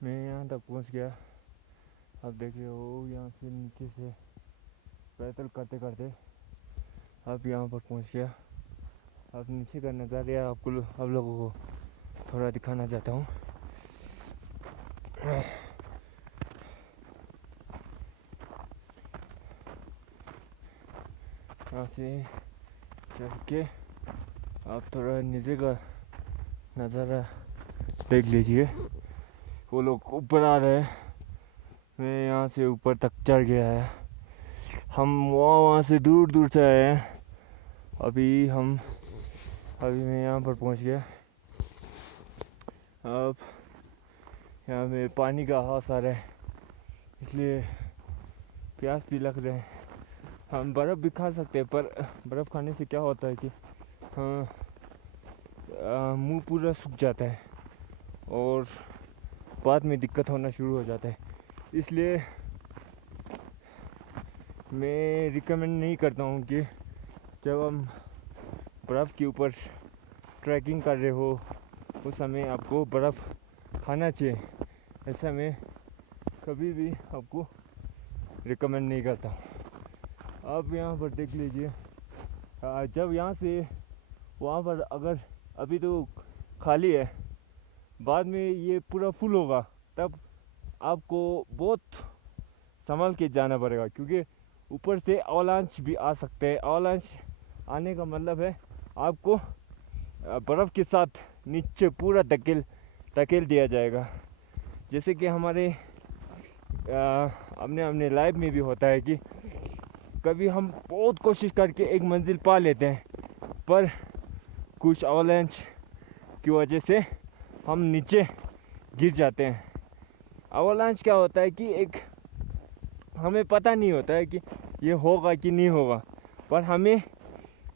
मैं यहाँ तक पहुँच गया। आप देख रहे हो यहाँ से नीचे से पैदल करते करते अब यहाँ पर पहुँच गया। अब नीचे का नज़ारा आप लोगों को थोड़ा दिखाना चाहता हूँ। यहाँ से चढ़ के आप थोड़ा नीचे का नज़ारा देख लीजिए। वो लोग ऊपर आ रहे हैं, मैं यहाँ से ऊपर तक चढ़ गया है। हम वहाँ से दूर दूर से आए हैं। अभी मैं यहाँ पर पहुँच गया। अब यहाँ में पानी का आवाज़ आ रहा है, इसलिए प्यास भी लग रहे हैं। हम बर्फ़ भी खा सकते हैं, पर बर्फ़ खाने से क्या होता है कि मुंह पूरा सूख जाता है और बाद में दिक्कत होना शुरू हो जाता है। इसलिए मैं रिकमेंड नहीं करता हूँ कि जब हम बर्फ़ के ऊपर ट्रैकिंग कर रहे हो उस समय आपको बर्फ़ खाना चाहिए। ऐसा मैं कभी भी आपको रिकमेंड नहीं करता। आप यहाँ पर देख लीजिए, जब यहाँ से वहाँ पर अगर अभी तो खाली है, बाद में ये पूरा फुल होगा, तब आपको बहुत संभल के जाना पड़ेगा, क्योंकि ऊपर से अवलांच भी आ सकते हैं। अवलांच आने का मतलब है आपको बर्फ़ के साथ नीचे पूरा धकेल दिया जाएगा। जैसे कि हमारे अपने लाइफ में भी होता है कि कभी हम बहुत कोशिश करके एक मंजिल पा लेते हैं, पर कुछ अवलांच की वजह से हम नीचे गिर जाते हैं। अवलांच क्या होता है कि एक हमें पता नहीं होता है कि ये होगा कि नहीं होगा, पर हमें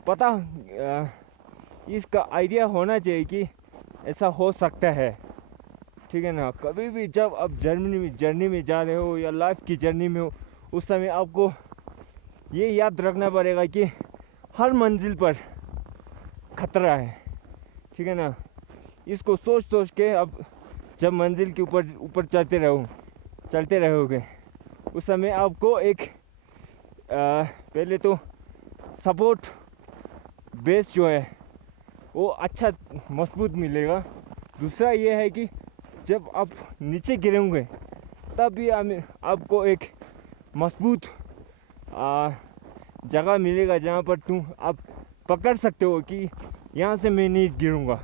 पता इसका आइडिया होना चाहिए कि ऐसा हो सकता है। ठीक है ना। कभी भी जब आप जर्नी में जा रहे हो या लाइफ की जर्नी में हो, उस समय आपको ये याद रखना पड़ेगा कि हर मंजिल पर खतरा है। ठीक है ना। इसको सोच के अब जब मंजिल के ऊपर चलते रहोगे, उस समय आपको एक पहले तो सपोर्ट बेस जो है वो अच्छा मजबूत मिलेगा। दूसरा ये है कि जब आप नीचे गिरेंगे तब भी आपको एक मजबूत जगह मिलेगा जहाँ पर आप पकड़ सकते हो कि यहाँ से मैं नहीं गिरूँगा।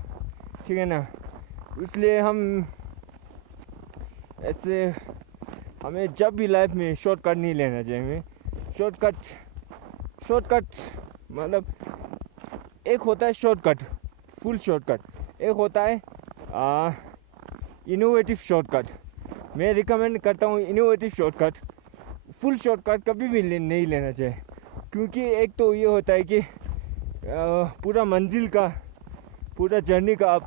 ठीक है ना। इसलिए हमें जब भी लाइफ में शॉर्टकट नहीं लेना चाहिए। शॉर्टकट मतलब एक होता है शॉर्टकट, फुल शॉर्टकट, एक होता है इनोवेटिव शॉर्टकट। मैं रिकमेंड करता हूँ इनोवेटिव शॉर्टकट। फुल शॉर्टकट कभी भी नहीं लेना चाहिए, क्योंकि एक तो ये होता है कि पूरा जर्नी का आप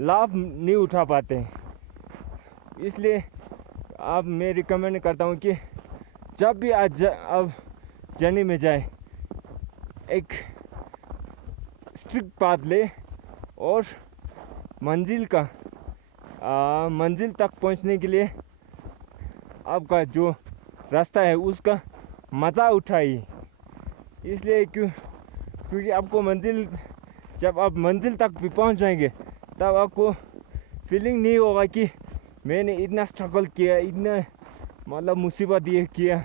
लाभ नहीं उठा पाते हैं। इसलिए मैं रिकमेंड करता हूँ कि जब भी आप जर्नी में जाए, एक स्ट्रिक्ट पाथ ले और मंजिल तक पहुंचने के लिए आपका जो रास्ता है उसका मज़ा उठाइए। इसलिए क्योंकि आपको जब आप मंजिल तक भी पहुंच जाएंगे, तब आपको फीलिंग नहीं होगा कि मैंने इतना स्ट्रगल किया, इतना मतलब मुसीबत ये किया।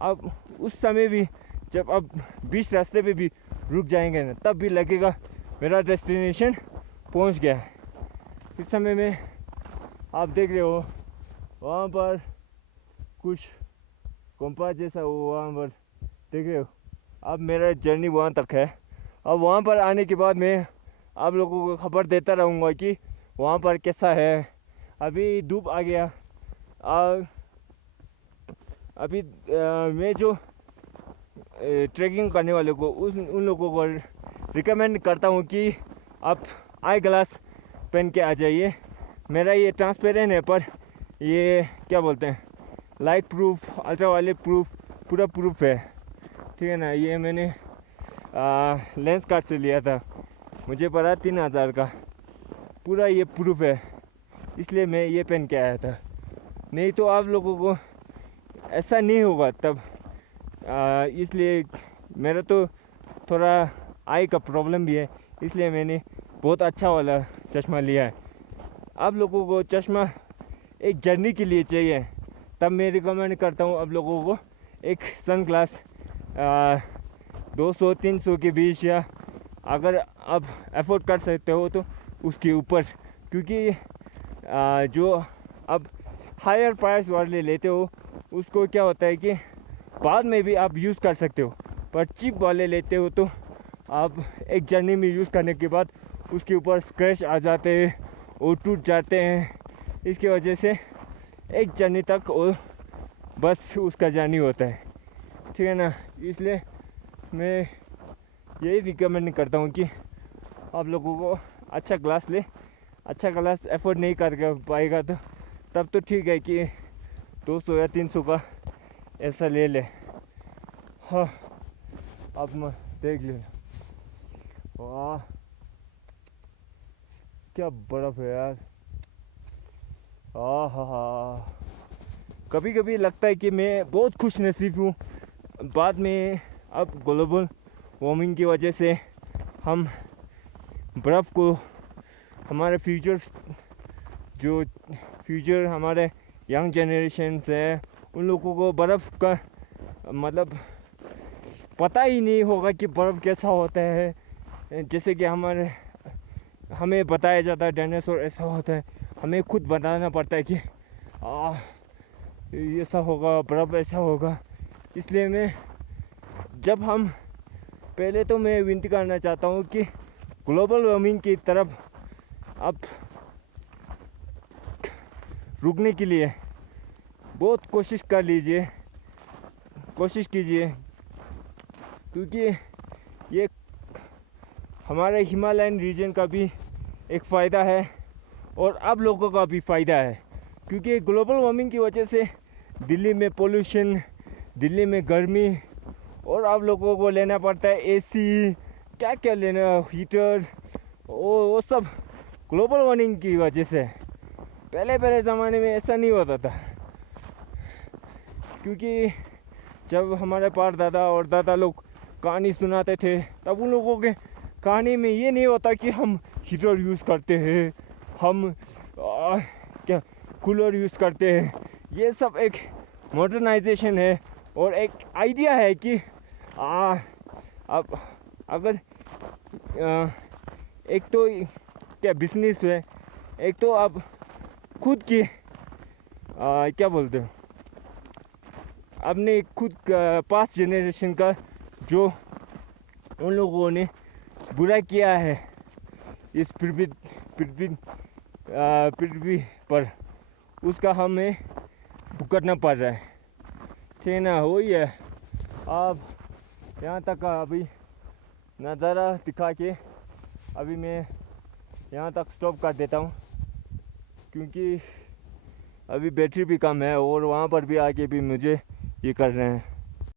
अब उस समय भी जब आप बीच रास्ते पे भी रुक जाएंगे ना, तब भी लगेगा मेरा डेस्टिनेशन पहुंच गया है। इस समय में आप देख रहे हो वहाँ पर कुछ कंपास जैसा वहाँ पर देख रहे हो। अब मेरा जर्नी वहाँ तक है। अब वहाँ पर आने के बाद मैं आप लोगों को खबर देता रहूँगा कि वहाँ पर कैसा है। अभी धूप आ गया। अभी मैं जो ट्रैकिंग करने वाले को उन लोगों को रिकमेंड करता हूँ कि आप आई ग्लास पहन के आ जाइए। मेरा ये ट्रांसपेरेंट है, पर ये क्या बोलते हैं, light proof, ultra violet proof, पूरा प्रूफ है। ठीक है ना। ये मैंने लेंस कार्ड से लिया था, मुझे पड़ा 3000 का। पूरा ये प्रूफ है, इसलिए मैं ये पहन के आया था। नहीं तो आप लोगों को ऐसा नहीं होगा तब। इसलिए मेरा तो थोड़ा आई का प्रॉब्लम भी है, इसलिए मैंने बहुत अच्छा वाला चश्मा लिया है। आप लोगों को चश्मा एक जर्नी के लिए चाहिए तब मैं रिकमेंड करता हूँ आप लोगों को एक सन ग्लास 200-300 के बीच, या अगर आप अफोर्ड कर सकते हो तो उसके ऊपर, क्योंकि जो आप हायर प्राइस वाले लेते हो उसको क्या होता है कि बाद में भी आप यूज़ कर सकते हो, पर चीप वाले लेते हो तो आप एक जर्नी में यूज़ करने के बाद उसके ऊपर स्क्रैच आ जाते हैं और टूट जाते हैं। इसकी वजह से एक जर्नी तक और बस उसका जर्नी होता है, ठीक है ना। इसलिए मैं यही रिकमेंड करता हूँ कि आप लोगों को अच्छा ग्लास ले। अच्छा ग्लास एफोर्ड नहीं कर पाएगा तो तब तो ठीक है कि 200 या 300 का ऐसा ले ले। हाँ, अब मैं देख लेना। वाह क्या बर्फ है यार। हाँ, कभी कभी लगता है कि मैं बहुत खुश नसीब हूँ। बाद में अब ग्लोबल वार्मिंग की वजह से हम बर्फ़ को हमारे फ्यूचर हमारे यंग जनरेशन है उन लोगों को बर्फ़ का मतलब पता ही नहीं होगा कि बर्फ़ कैसा होता है। जैसे कि हमें बताया जाता है डायनासोर ऐसा होता है, हमें खुद बताना पड़ता है कि ऐसा होगा, बर्फ़ ऐसा होगा। इसलिए पहले तो मैं विनती करना चाहता हूँ कि ग्लोबल वार्मिंग की तरफ अब रुकने के लिए बहुत कोशिश कीजिए, क्योंकि ये हमारे हिमालयन रीजन का भी एक फ़ायदा है और आप लोगों का भी फ़ायदा है। क्योंकि ग्लोबल वार्मिंग की वजह से दिल्ली में पोल्यूशन, दिल्ली में गर्मी, और आप लोगों को लेना पड़ता है एसी, क्या लेना, हीटर, वो सब ग्लोबल वार्मिंग की वजह से। पहले ज़माने में ऐसा नहीं होता था, क्योंकि जब हमारे दादा और दादा लोग कहानी सुनाते थे तब उन लोगों के कहानी में ये नहीं होता कि हम हीटर यूज़ करते हैं, हम कूलर यूज़ करते हैं। ये सब एक मॉडर्नाइजेशन है और एक आइडिया है कि अब अगर एक तो क्या बिजनेस है, एक तो आप खुद की क्या बोलते हो, अपने खुद पास्ट जनरेशन का जो उन लोगों ने बुरा किया है इस पृथ्वी पर, उसका हमें भुगतना पड़ रहा है, ठीक है ना। वही है। अब यहाँ तक का अभी नज़ारा दिखा के अभी मैं यहाँ तक स्टॉप कर देता हूँ, क्योंकि अभी बैटरी भी कम है और वहाँ पर भी आके भी मुझे ये कर रहे हैं।